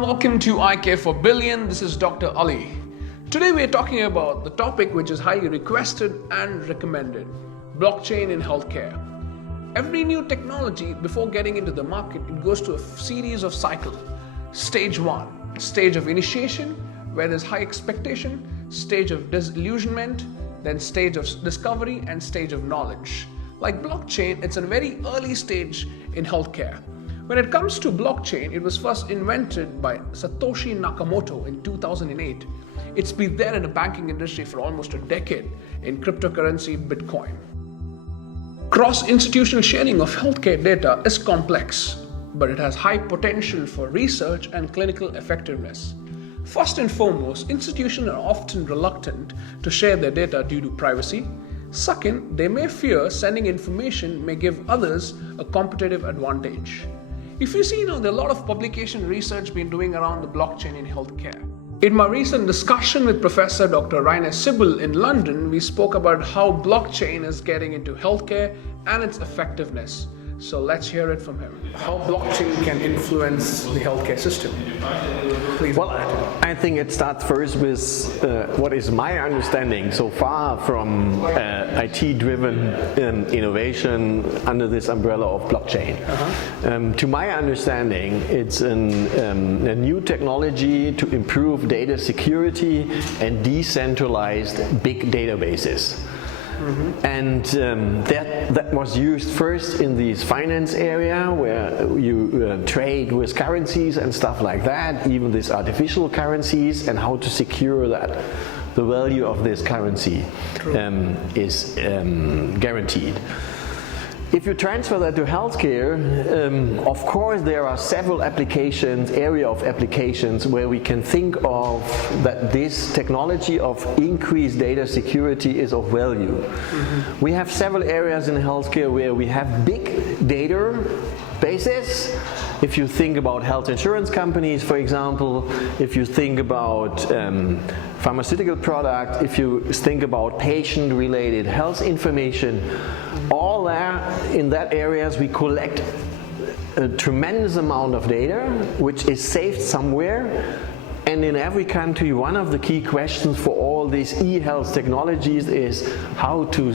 Welcome to I Care for Billion. This is Dr. Ali. Today we are talking about the topic which is highly requested and recommended: blockchain in healthcare. Every new technology, before getting into the market, it goes to a series of cycles. Stage 1, stage of initiation, where there's high expectation, stage of disillusionment, then stage of discovery, and stage of knowledge. Like blockchain, it's a very early stage in healthcare. When it comes to blockchain, it was first invented by Satoshi Nakamoto in 2008. It's been there in the banking industry for almost a decade in cryptocurrency Bitcoin. Cross-institutional sharing of healthcare data is complex, but it has high potential for research and clinical effectiveness. First and foremost, institutions are often reluctant to share their data due to privacy. Second, they may fear sending information may give others a competitive advantage. If you see, there are a lot of publication research been doing around the blockchain in healthcare. In my recent discussion with Professor Dr. Rainer Sibyl in London, we spoke about how blockchain is getting into healthcare and its effectiveness. So let's hear it from him. How blockchain can influence the healthcare system. Please. Well, I think it starts first with what is my understanding so far from IT-driven innovation under this umbrella of blockchain. To my understanding, it's a new technology to improve data security and decentralized big databases. And that was used first in this finance area where you trade with currencies and stuff like that, even these artificial currencies, and how to secure that the value of this currency is guaranteed. If you transfer that to healthcare, of course there are several area of applications where we can think of that this technology of increased data security is of value. We have several areas in healthcare where we have big data bases. If you think about health insurance companies, for example, if you think about pharmaceutical product, if you think about patient-related health information, all there in that areas we collect a tremendous amount of data which is saved somewhere. And in every country, one of the key questions for all these e-health technologies is how to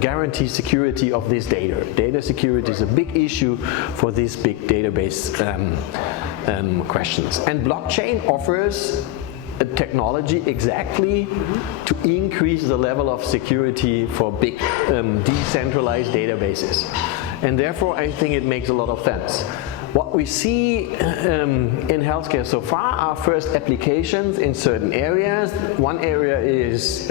guarantee security of this data. Data security is a big issue for these big database questions. And blockchain offers a technology exactly to increase the level of security for big decentralized databases. And therefore, I think it makes a lot of sense. What we see in healthcare so far are first applications in certain areas. One area is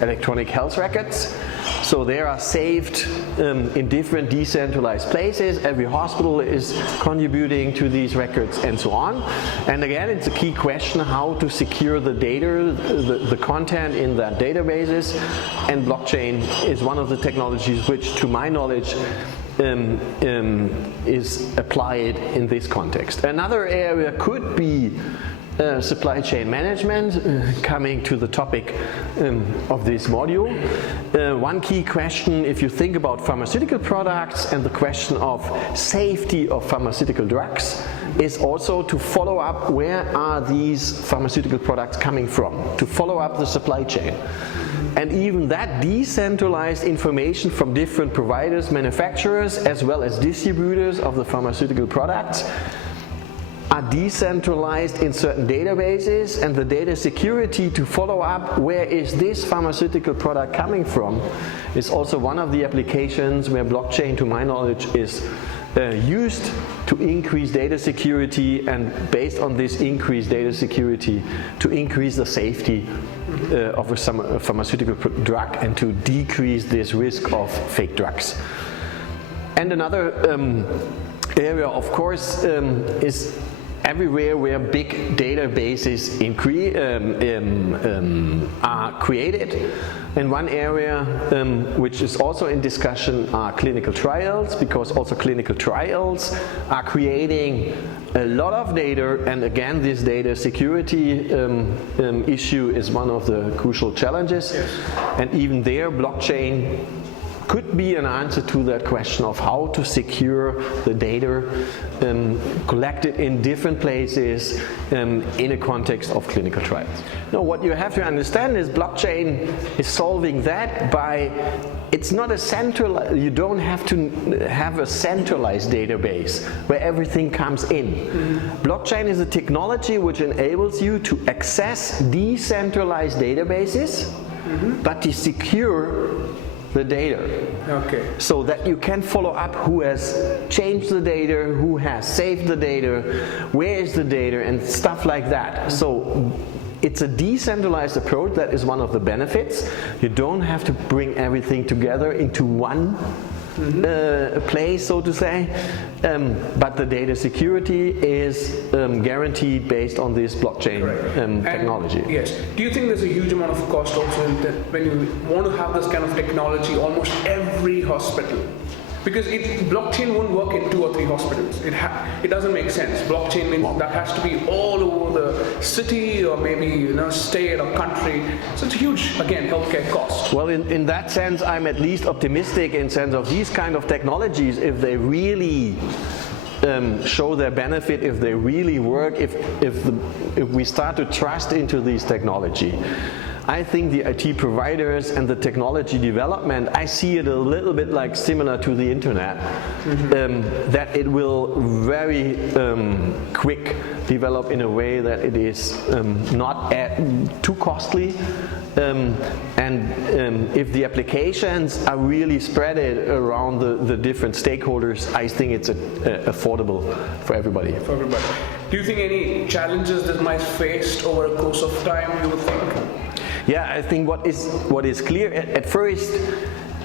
electronic health records. So they are saved in different decentralized places. Every hospital is contributing to these records and so on. And again, it's a key question how to secure the data, the content in that databases. And blockchain is one of the technologies which, to my knowledge, is applied in this context. Another area could be supply chain management, coming to the topic of this module. One key question, if you think about pharmaceutical products and the question of safety of pharmaceutical drugs, is also to follow up where are these pharmaceutical products coming from, to follow up the supply chain. And even that decentralized information from different providers, manufacturers, as well as distributors of the pharmaceutical products are decentralized in certain databases, and the data security to follow up where is this pharmaceutical product coming from is also one of the applications where blockchain, to my knowledge, is used to increase data security, and based on this increased data security to increase the safety of a pharmaceutical drug and to decrease this risk of fake drugs. And another area, of course, is everywhere where big databases are created. And one area which is also in discussion are clinical trials, because also clinical trials are creating a lot of data, and again this data security issue is one of the crucial challenges. And even there blockchain could be an answer to that question of how to secure the data collected in different places in a context of clinical trials. Now, what you have to understand is blockchain is solving that by, it's not a central, you don't have to have a centralized database where everything comes in. Blockchain is a technology which enables you to access decentralized databases, but to secure the data. Okay. So that you can follow up who has changed the data, who has saved the data, where is the data, and stuff like that. So it's a decentralized approach. That is one of the benefits. You don't have to bring everything together into one place, so to say, but the data security is guaranteed based on this blockchain technology. Yes. Do you think there's a huge amount of cost also in that when you want to have this kind of technology, almost every hospital? Because blockchain won't work in 2 or 3 hospitals. It doesn't make sense. Blockchain means that has to be all over the city or maybe state or country. So it's a huge, again, healthcare cost. Well, in that sense, I'm at least optimistic in sense of these kind of technologies, if they really show their benefit, if they really work, if we start to trust into these technology. I think the IT providers and the technology development, I see it a little bit like similar to the internet, that it will very quick develop in a way that it is not too costly, and if the applications are really spread around the different stakeholders, I think it's affordable for everybody. Do you think any challenges that might face over a course of time, you would think? Yeah, I think what is clear at first,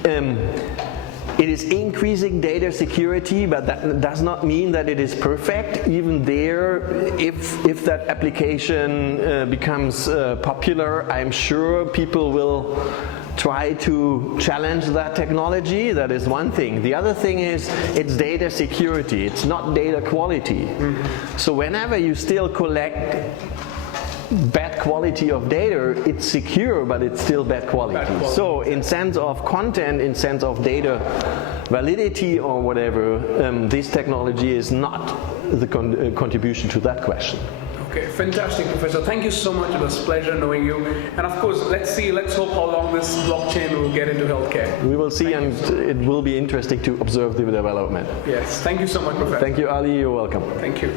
it is increasing data security, but that does not mean that it is perfect. Even there, if that application becomes popular, I'm sure people will try to challenge that technology. That is one thing. The other thing is it's data security. It's not data quality. So whenever you still collect bad quality of data, it's secure, but it's still bad quality. So in sense of content, in sense of data validity or whatever, this technology is not the contribution to that question. Okay, fantastic, Professor. Thank you so much. It was a pleasure knowing you. And of course, let's hope how long this blockchain will get into healthcare. We will see, and it will be interesting to observe the development. Yes, thank you so much, Professor. Thank you, Ali. You're welcome. Thank you.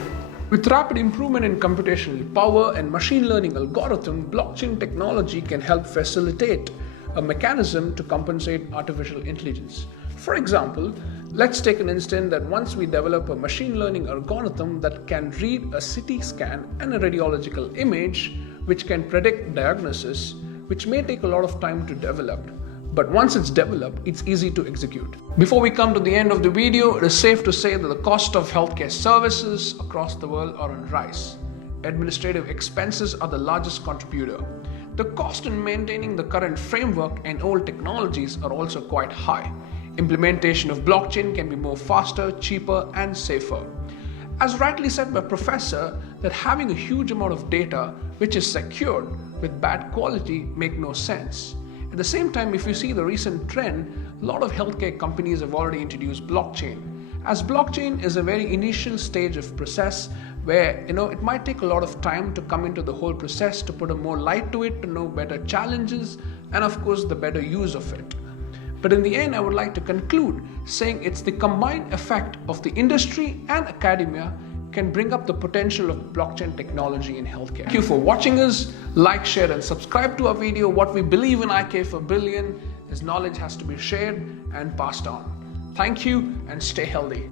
With rapid improvement in computational power and machine learning algorithm, blockchain technology can help facilitate a mechanism to compensate artificial intelligence. For example, let's take an instant that once we develop a machine learning algorithm that can read a CT scan and a radiological image, which can predict diagnosis, which may take a lot of time to develop. But once it's developed, it's easy to execute. Before we come to the end of the video, it is safe to say that the cost of healthcare services across the world are on rise. Administrative expenses are the largest contributor. The cost in maintaining the current framework and old technologies are also quite high. Implementation of blockchain can be more faster, cheaper, and safer. As rightly said by Professor, that having a huge amount of data which is secured with bad quality make no sense. At the same time, if you see the recent trend, a lot of healthcare companies have already introduced blockchain. As blockchain is a very initial stage of process where it might take a lot of time to come into the whole process, to put a more light to it, to know better challenges, and of course the better use of it. But in the end, I would like to conclude saying it's the combined effect of the industry and academia can bring up the potential of blockchain technology in healthcare. Thank you for watching us. Like, share, and subscribe to our video. What we believe in IK for Billion is knowledge has to be shared and passed on. Thank you and stay healthy.